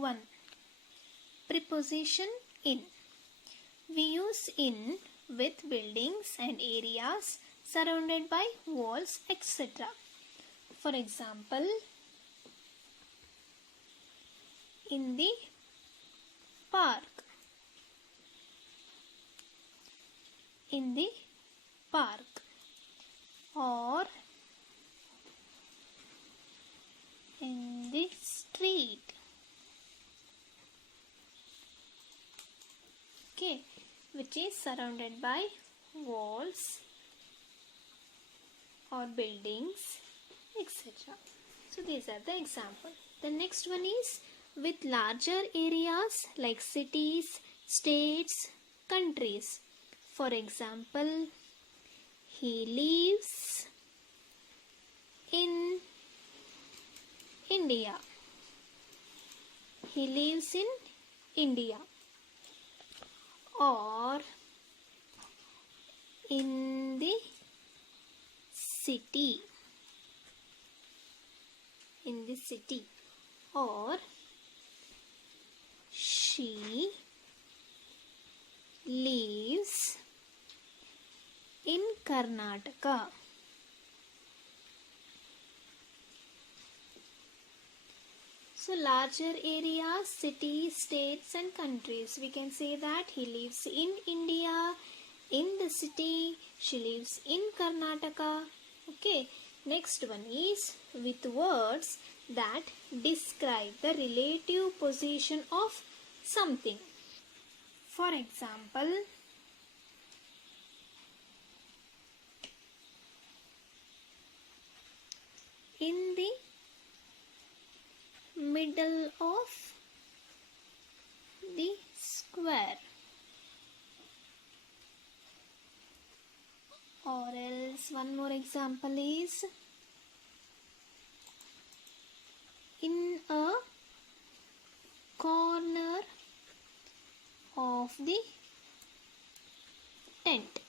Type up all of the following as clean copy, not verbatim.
1. Preposition in. We use in with buildings and areas surrounded by walls, etc. For example, in the park. In the park, or in the street. Okay, which is surrounded by walls or buildings, etc. So these are the examples. The next one is with larger areas like cities, states, countries. For example, he lives in India. He lives in India. Or in the city. In the city. Or she lives in Karnataka. So larger areas, cities, states and countries. We can say that he lives in India, in the city, she lives in Karnataka. Okay. Next one is with words that describe the relative position of something. For example, in the middle of the square, or else one more example is in a corner of the tent.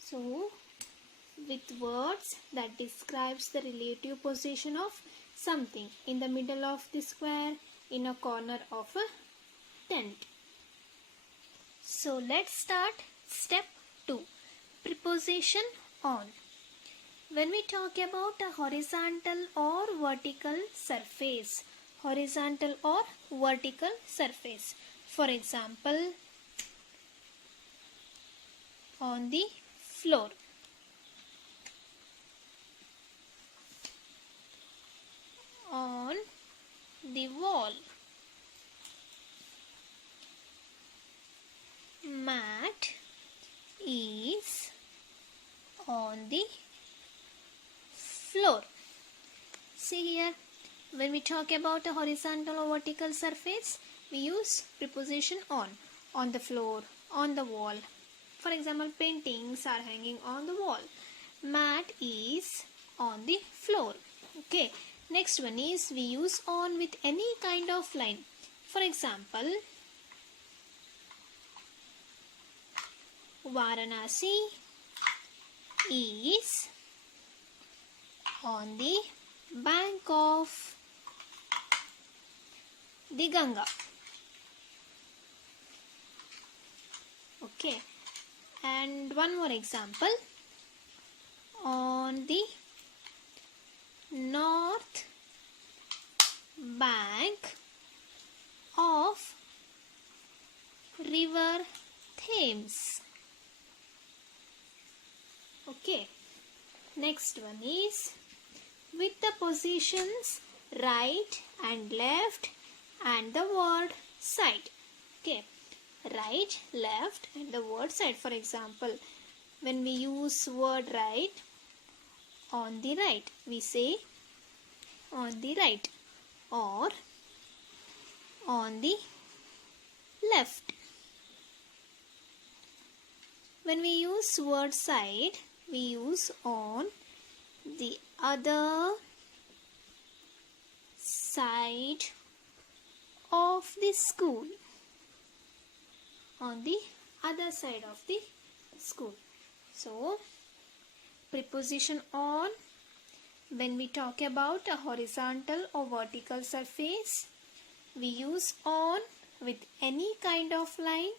So with words that describes the relative position of something, in the middle of the square, in a corner of a tent. So let's start step 2. Preposition on. When we talk about a horizontal or vertical surface, horizontal or vertical surface. For example, on the floor. On the wall. Mat is on the floor. See here, when we talk about a horizontal or vertical surface, we use preposition on the floor, on the wall. For example, paintings are hanging on the wall. Mat is on the floor. Okay. Next one is we use on with any kind of line. For example, Varanasi is on the bank of the Ganga. Okay. And one more example. On the north bank of river Thames. Okay. Next one is with the positions right and left and the word side. Okay. Right, left and the word side. For example, when we use word right, on the right, we say on the right, or on the left. When we use word side, we use on the other side of the school. On the other side of the school. So, preposition on when we talk about a horizontal or vertical surface, we use on with any kind of line,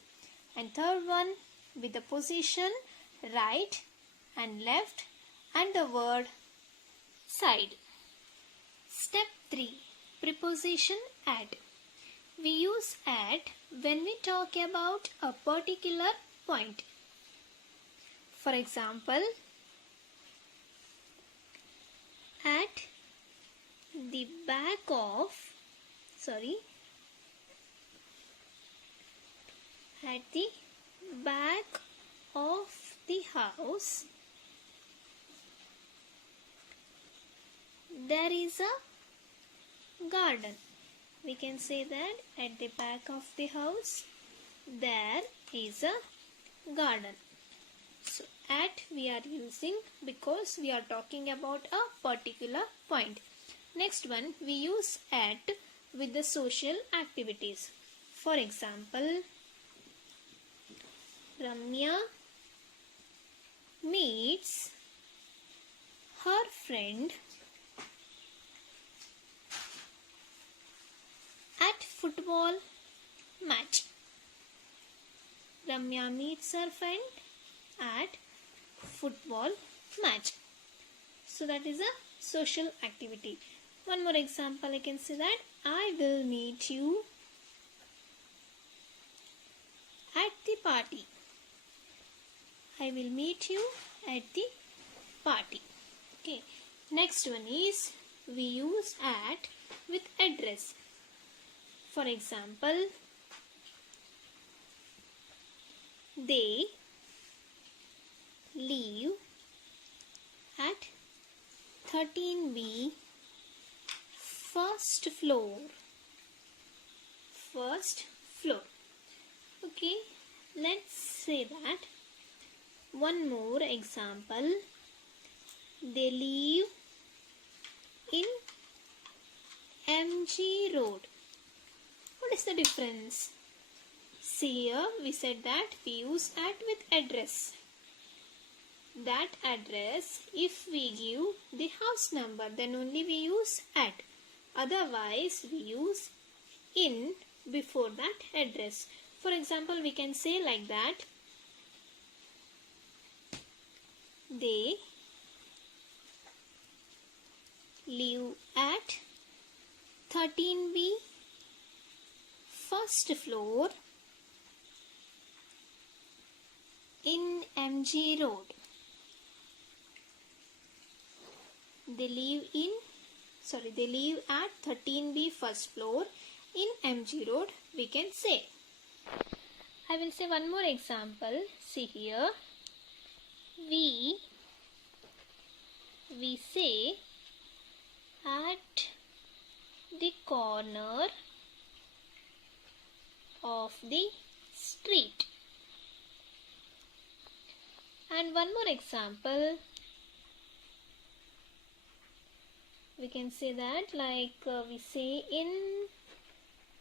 and third one with the position right and left and the word side. Step 3. Preposition at. We use at when we talk about a particular point. For example, at the back of the house there is a garden. We can say that at the back of the house there is a garden. So at we are using because we are talking about a particular point. Next one, we use at with the social activities. For example, Ramya meets her friend at football match. Ramya meets her friend at football match. So that is a social activity. One more example, I can say that I will meet you at the party. I will meet you at the party. Okay. Next one is we use at with address. For example, they live at 13B first floor. Okay, let's say that. One more example, they live in MG Road. What is the difference? See here, we said that we use at with address. That address, if we give the house number, then only we use at. Otherwise, we use in before that address. For example, we can say like that. They live at 13B first floor in MG Road. They live at 13B first floor in MG Road, we can say. I will say one more example. See here. We say at the corner of the street. And one more example. We can say that like we say in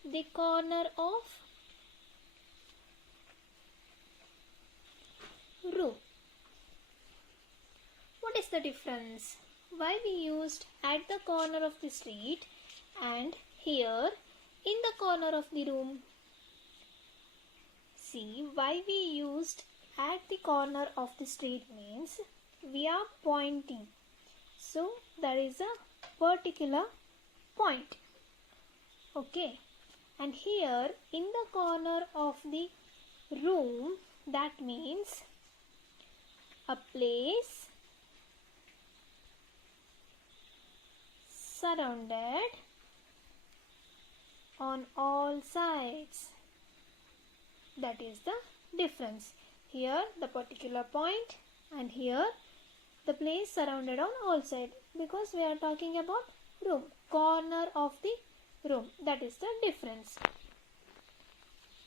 the corner of room. What is the difference? Why we used at the corner of the street and here in the corner of the room? See, why we used at the corner of the street means we are pointing. So there is a particular point. Okay. And here in the corner of the room, that means a place surrounded on all sides. That is the difference. Here the particular point and here the place surrounded on all sides, because we are talking about room, corner of the room. That is the difference.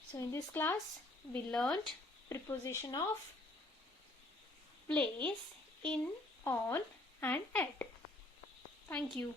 So in this class we learnt preposition of place, in, on and at. Thank you.